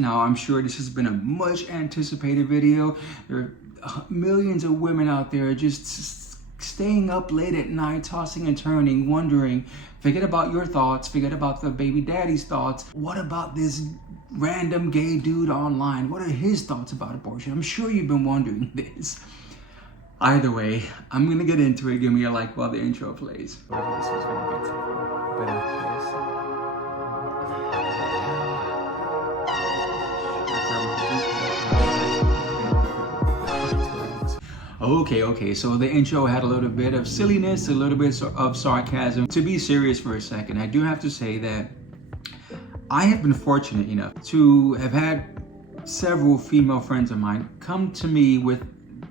Now, I'm sure this has been a much anticipated video. There are millions of women out there just staying up late at night, tossing and turning, wondering, forget about your thoughts, forget about the baby daddy's thoughts. What about this random gay dude online? What are his thoughts about abortion? I'm sure you've been wondering this. Either way, I'm gonna get into it. Give me a like while the intro plays. This is gonna be tough, but Okay, so the intro had a little bit of silliness, a little bit of sarcasm. To be serious for a second, I do have to say that I have been fortunate enough to have had several female friends of mine come to me with,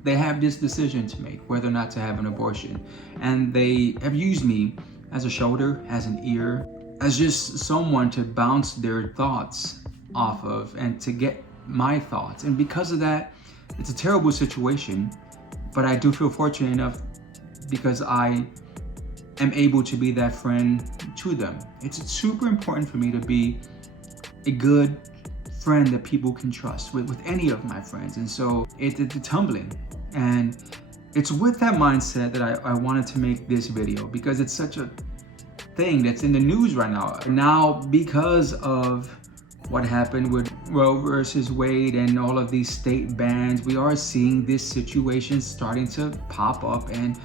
they have this decision to make, whether or not to have an abortion. And they have used me as a shoulder, as an ear, as just someone to bounce their thoughts off of and to get my thoughts. And because of that, it's a terrible situation. But I do feel fortunate enough because I am able to be that friend to them. It's super important for me to be a good friend that people can trust with any of my friends. And so it's humbling. And it's with that mindset that I wanted to make this video, because it's such a thing that's in the news right now. Now, because of what happened with Roe versus Wade and all of these state bans, we are seeing this situation starting to pop up, and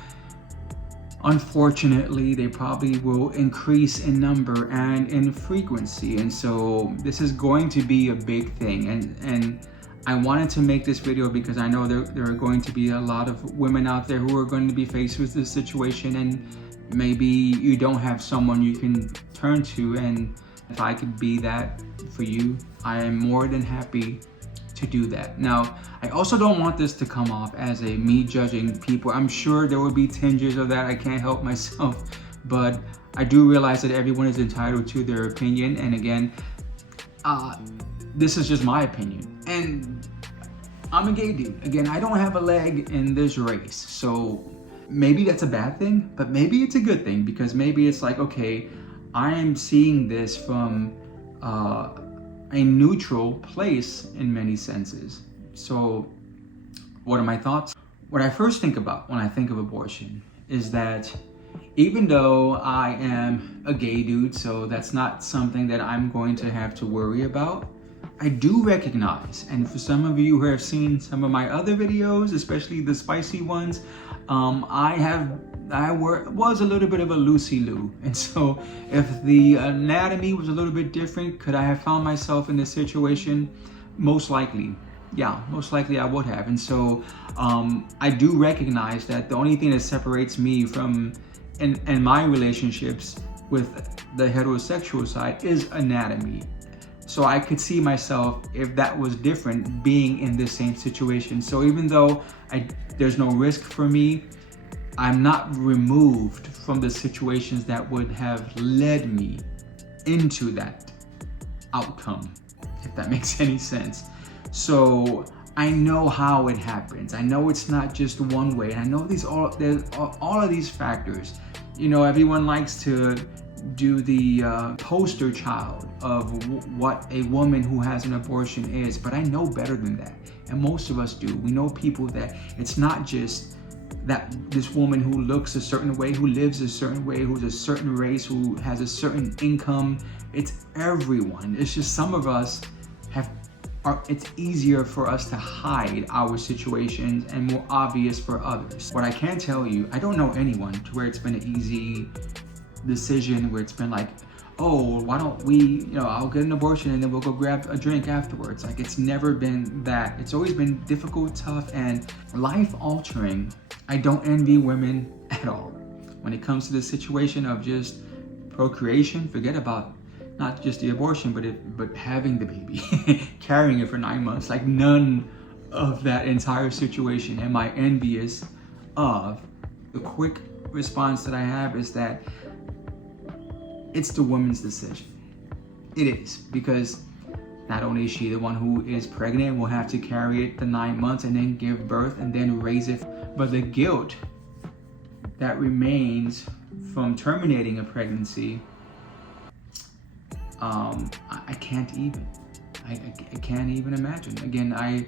unfortunately they probably will increase in number and in frequency. And so this is going to be a big thing, and I wanted to make this video because I know there are going to be a lot of women out there who are going to be faced with this situation, and maybe you don't have someone you can turn to. And if I could be that for you, I am more than happy to do that. Now, I also don't want this to come off as a me judging people. I'm sure there will be tinges of that. I can't help myself, but I do realize that everyone is entitled to their opinion. And again, this is just my opinion. And I'm a gay dude. Again, I don't have a leg in this race. So maybe that's a bad thing, but maybe it's a good thing, because maybe it's like, okay, I am seeing this from a neutral place in many senses. So what are my thoughts? What I first think about when I think of abortion is that even though I am a gay dude, so that's not something that I'm going to have to worry about, I do recognize, and for some of you who have seen some of my other videos, especially the spicy ones, I was a little bit of a Lucy-Lou. And so if the anatomy was a little bit different, could I have found myself in this situation? Most likely. Yeah, most likely I would have. And so I do recognize that the only thing that separates me from and my relationships with the heterosexual side is anatomy. So I could see myself, if that was different, being in the same situation. So even though there's no risk for me, I'm not removed from the situations that would have led me into that outcome, if that makes any sense. So I know how it happens. I know it's not just one way. And I know there's all of these factors. You know, everyone likes to do the poster child of what a woman who has an abortion is, but I know better than that. And most of us do. We know people that it's not just that this woman who looks a certain way, who lives a certain way, who's a certain race, who has a certain income. It's everyone. It's just some of us it's easier for us to hide our situations and more obvious for others. What I can tell you, I don't know anyone to where it's been an easy decision, where it's been like, oh, why don't we, I'll get an abortion and then we'll go grab a drink afterwards. Like, it's never been that. It's always been difficult, tough, and life-altering. I don't envy women at all. When it comes to the situation of just procreation, forget about not just the abortion, but having the baby, carrying it for 9 months. Like, none of that entire situation am I envious of. The quick response that I have is that it's the woman's decision. It is, because not only is she the one who is pregnant, will have to carry it the 9 months and then give birth and then raise it, but the guilt that remains from terminating a pregnancy, I can't even. I can't even imagine. Again, I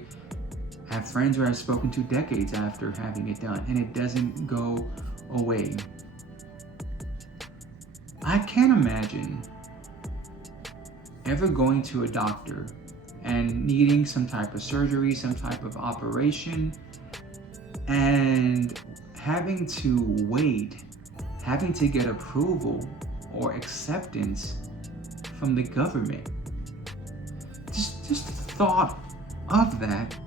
have friends who I've spoken to decades after having it done, and it doesn't go away. I can't imagine ever going to a doctor and needing some type of surgery, some type of operation, and having to wait, having to get approval or acceptance from the government. Just the thought of that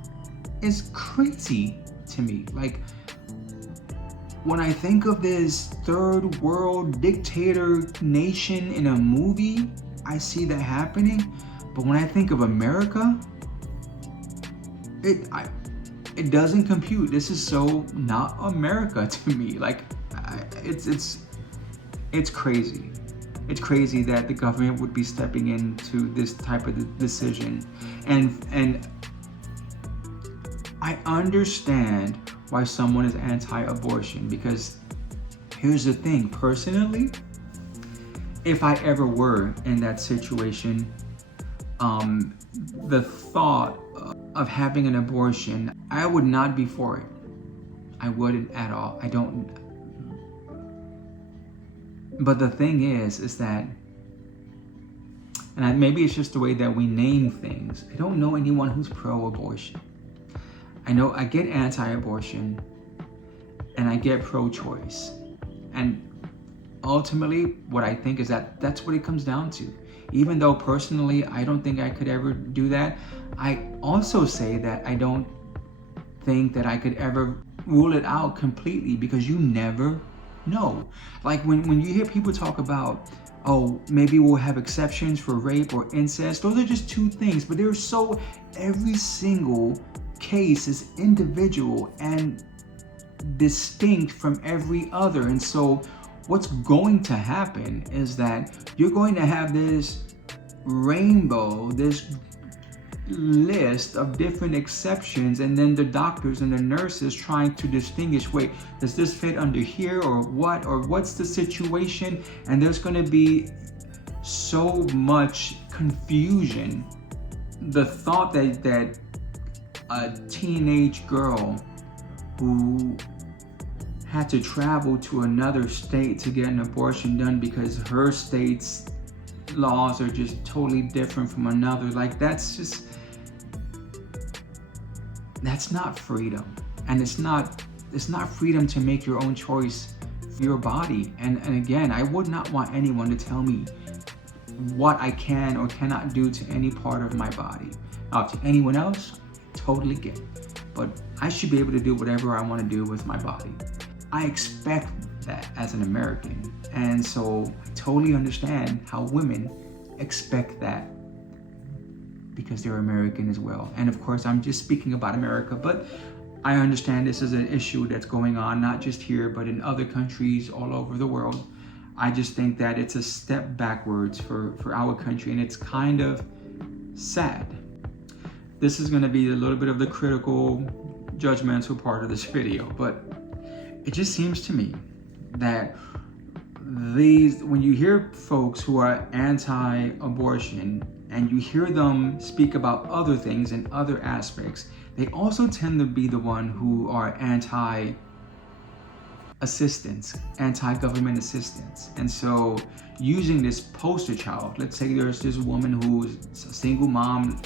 is crazy to me. Like, when I think of this third world dictator nation in a movie, I see that happening. But when I think of America, it doesn't compute. This is so not America to me. Like, it's crazy. It's crazy that the government would be stepping into this type of decision, and I understand why someone is anti-abortion, because here's the thing. Personally, if I ever were in that situation, the thought of having an abortion, I would not be for it. I wouldn't at all. I don't. But the thing is that, and maybe it's just the way that we name things. I don't know anyone who's pro-abortion. I get anti-abortion, and I get pro-choice. And ultimately, what I think is that that's what it comes down to. Even though personally, I don't think I could ever do that, I also say that I don't think that I could ever rule it out completely, because you never know. Like when you hear people talk about, oh, maybe we'll have exceptions for rape or incest, those are just two things, but every single case is individual and distinct from every other. And so what's going to happen is that you're going to have this rainbow, this list of different exceptions, and then the doctors and the nurses trying to distinguish, wait, does this fit under here, or what's the situation? And there's going to be so much confusion. The thought that a teenage girl who had to travel to another state to get an abortion done because her state's laws are just totally different from another, like that's not freedom. And it's not freedom to make your own choice for your body. And again, I would not want anyone to tell me what I can or cannot do to any part of my body. To anyone else, totally get it. But I should be able to do whatever I want to do with my body. I expect that as an American. And so I totally understand how women expect that, because they're American as well. And of course, I'm just speaking about America, but I understand this is an issue that's going on, not just here, but in other countries all over the world. I just think that it's a step backwards for our country, and it's kind of sad. This is going to be a little bit of the critical, judgmental part of this video, but it just seems to me that when you hear folks who are anti-abortion and you hear them speak about other things and other aspects, they also tend to be the one who are anti-assistance, anti-government assistance. And so using this poster child, let's say there's this woman who's a single mom,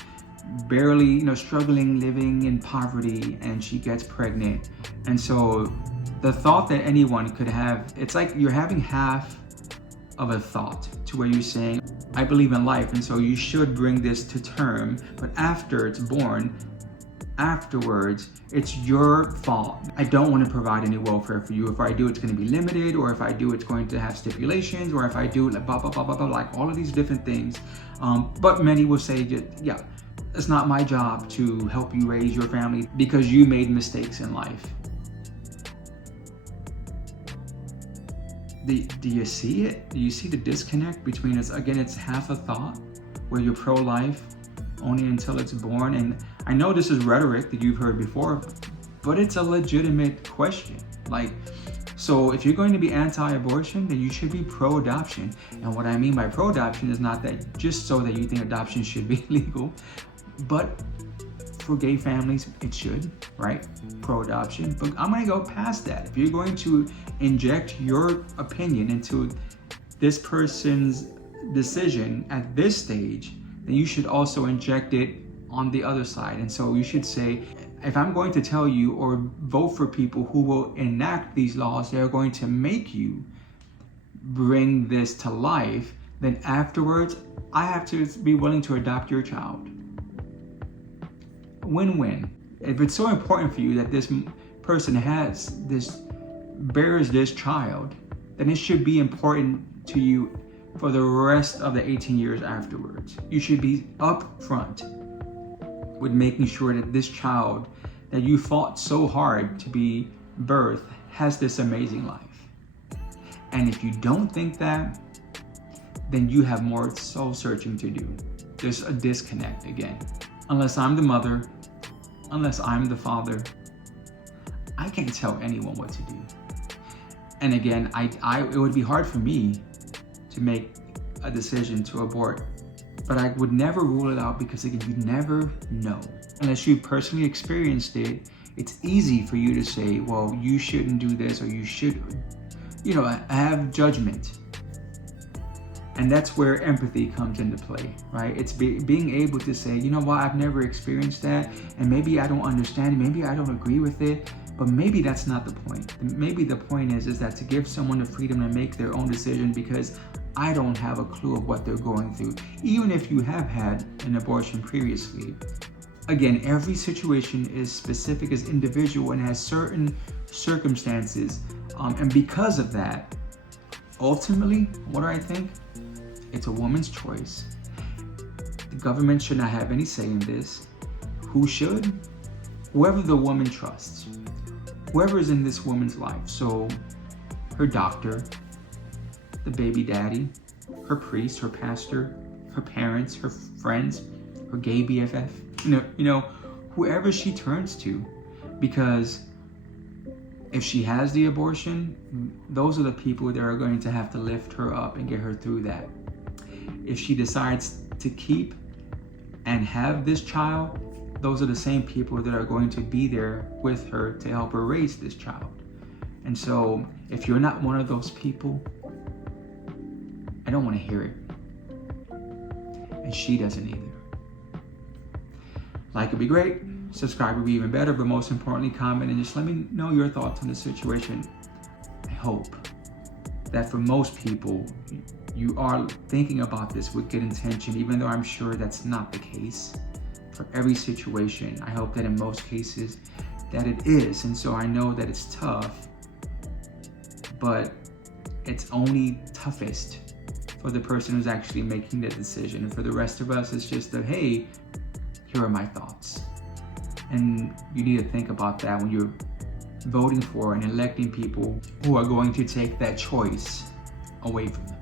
barely, struggling, living in poverty, and she gets pregnant. And so the thought that anyone could have, it's like you're having half of a thought to where you're saying, I believe in life, and so you should bring this to term, but after it's born, afterwards, it's your fault. I don't want to provide any welfare for you. If I do, it's going to be limited, or if I do, it's going to have stipulations, or if I do, like blah, blah, blah, blah, blah, like all of these different things. But many will say, yeah, it's not my job to help you raise your family because you made mistakes in life. Do you see it? Do you see the disconnect between us? Again, it's half a thought where you're pro-life only until it's born. And I know this is rhetoric that you've heard before, but it's a legitimate question. Like, So if you're going to be anti-abortion, then you should be pro-adoption. And what I mean by pro-adoption is not that just so that you think adoption should be legal, but for gay families, it should, right? Pro-adoption. But I'm gonna go past that. If you're going to inject your opinion into this person's decision at this stage, then you should also inject it on the other side. And so you should say, if I'm going to tell you or vote for people who will enact these laws, they're going to make you bring this to life, then afterwards, I have to be willing to adopt your child. Win-win. If it's so important for you that this person bears this child, then it should be important to you for the rest of the 18 years afterwards. You should be upfront with making sure that this child that you fought so hard to be birthed has this amazing life. And if you don't think that, then you have more soul searching to do. There's a disconnect again. Unless I'm the mother, unless I'm the father, I can't tell anyone what to do. And again, it would be hard for me to make a decision to abort, but I would never rule it out because again, you never know. Unless you've personally experienced it, it's easy for you to say, well, you shouldn't do this or you should, have judgment. And that's where empathy comes into play, right? It's being able to say, you know what, I've never experienced that, and maybe I don't understand, maybe I don't agree with it, but maybe that's not the point. Maybe the point is that to give someone the freedom to make their own decision because I don't have a clue of what they're going through, even if you have had an abortion previously. Again, every situation is specific, is individual, and has certain circumstances. And because of that, ultimately, what do I think? It's a woman's choice. The government should not have any say in this. Who should? Whoever the woman trusts. Whoever is in this woman's life. So her doctor, the baby daddy, her priest, her pastor, her parents, her friends, her gay BFF, whoever she turns to. Because if she has the abortion, those are the people that are going to have to lift her up and get her through that. If she decides to keep and have this child, those are the same people that are going to be there with her to help her raise this child. And so if you're not one of those people, I don't want to hear it. And she doesn't either. Like would be great, subscribe would be even better, but most importantly, comment and just let me know your thoughts on the situation. I hope that for most people, you are thinking about this with good intention, even though I'm sure that's not the case for every situation. I hope that in most cases that it is. And so I know that it's tough, but it's only toughest for the person who's actually making the decision. And for the rest of us, it's just that, hey, here are my thoughts. And you need to think about that when you're voting for and electing people who are going to take that choice away from them.